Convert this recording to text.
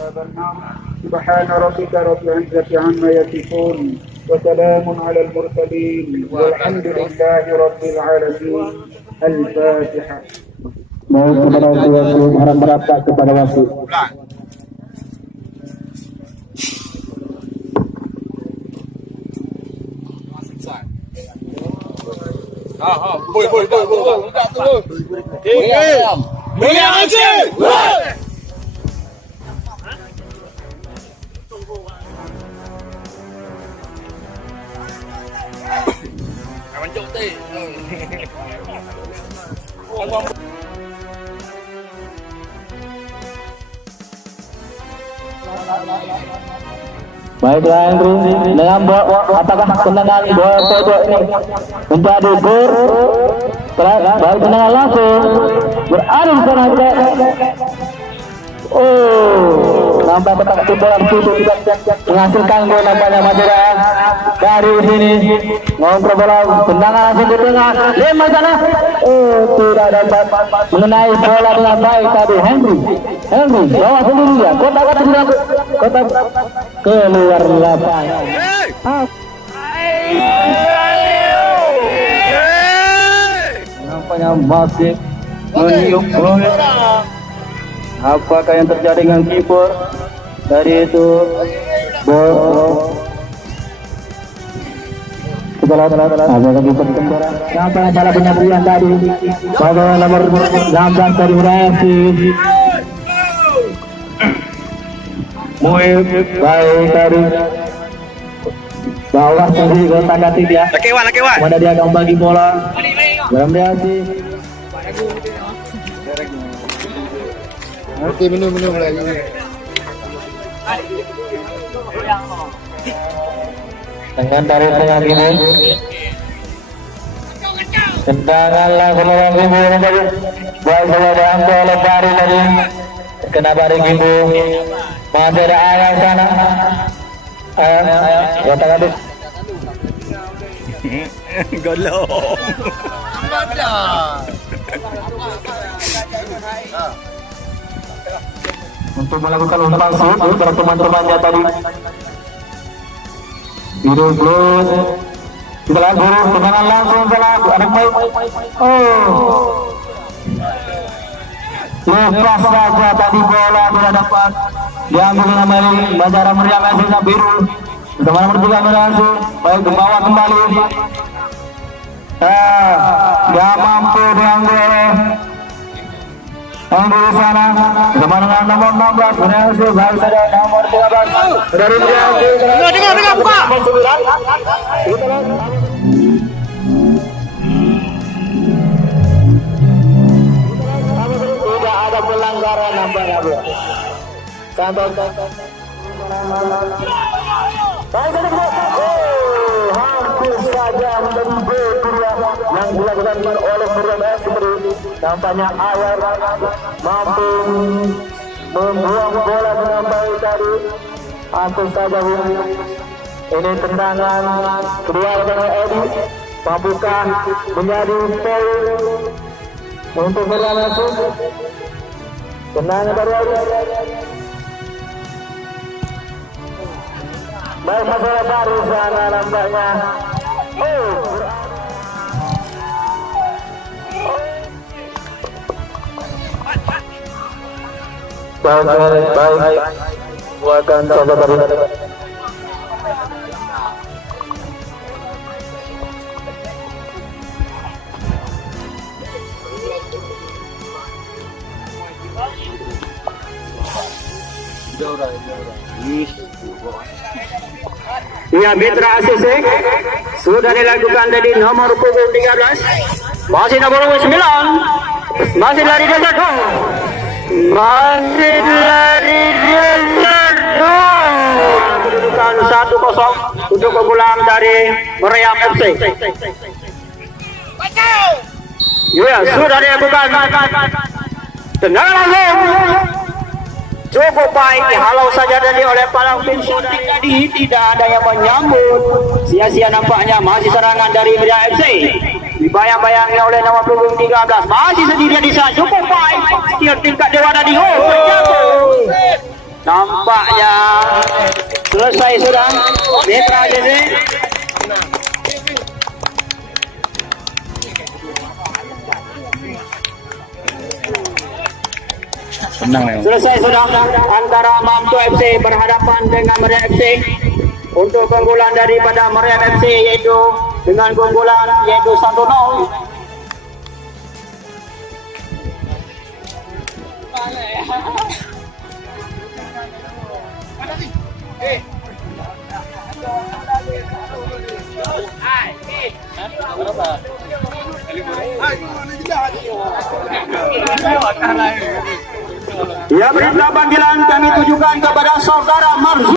عذاب النار سبحان ربك رب العزة عما يصفون وسلام على المرسلين والحمد لله رب العالمين. الفاتحة. Baik kepada wasit, harap merapat kepada wasit. Boleh. Buka tu. Beri aksi. Kawan jom teh. Baiklah Andrew, dengan apakah tendangan bola pojok ini menjadi gol? Baik tendangan langsung beradu sana. Nampak petak bola itu tidak menghasilkan gol nampaknya Madura. Dari sini ngobrol bola tendangan langsung ke tengah lima sana. Tidak dapat mengenai bola dengan baik tadi Henry bawa sendiri ya. Kota keluar lapangan. Nampaknya masih meniup peluit. Apakah yang terjadi dengan kiper? Dari itu bola. Apakah kiper tembara? Nampaknya salah penyambungan tadi. Pada nomor 16 dari Rasi. Muib baik tadi bawah sendiri ke tanda tidak. Lakewan. Mana dia akan bagi bola dalam reaksi. Nanti minum lagi. Dengan dari tengah kiri. Tendangan langsung orang Gimbu menjadi baik saja diambil oleh Bari tadi. Kena Bari Gimbu. Masih ada ayam sana. Ayam kotak habis. Golong. Untuk melakukan umpan shoot untuk teman-temannya tadi. Biru blue. Kita langsung tendangan langsung salah anak baik. Lepas saja tadi bola tidak dapat diambil oleh Bazara Meriam Asina biru. Bersama nomor 3 langsung baik ke bawah kembali. Dia mampu diambil di sana bersama dengan nomor 16 berhasil baik saja nomor 13 dari Dengar buka. Tidak ada pelanggaran nampaknya bro. Santai. Baik saja bro. Hampir saja menjadi B2 yang dilakukan oleh Meriam Asri. Nampaknya Ayar mampu membuang bola dengan baik tadi. Hampir saja ini tendangan kedua oleh Edi. Mampukah menjadi poin untuk Meriam Asri? Tendangan dari Edi. Baik masalah baru sana nampaknya. Baik. Buatkan coba tadi. Ya, Mitra ACC sudah dilakukan tadi nomor punggung 13. Masih nomor 9. Masih lari dasar. Masih lari dasar. Kedudukan 1-0 untuk keunggulan dari Meriam FC. Ya, sudah dilakukan. Tendangan langsung. Cukup baik dihalau saja tadi oleh Palang Pinsu tadi, tidak ada yang menyambut. Sia-sia nampaknya masih serangan dari Meriam FC. Dibayang-bayangi oleh nomor punggung 13. Masih sendirian di sana. Cukup baik. Tingkat dewa tadi. Nampaknya selesai sudah Mitra JC. Selesai sudah antara Mampu FC berhadapan dengan Meriam FC. Untuk keunggulan daripada Meriam FC yaitu dengan keunggulan yaitu 1-0. Ya, berita panggilan kami tujukan kepada saudara Marzuki.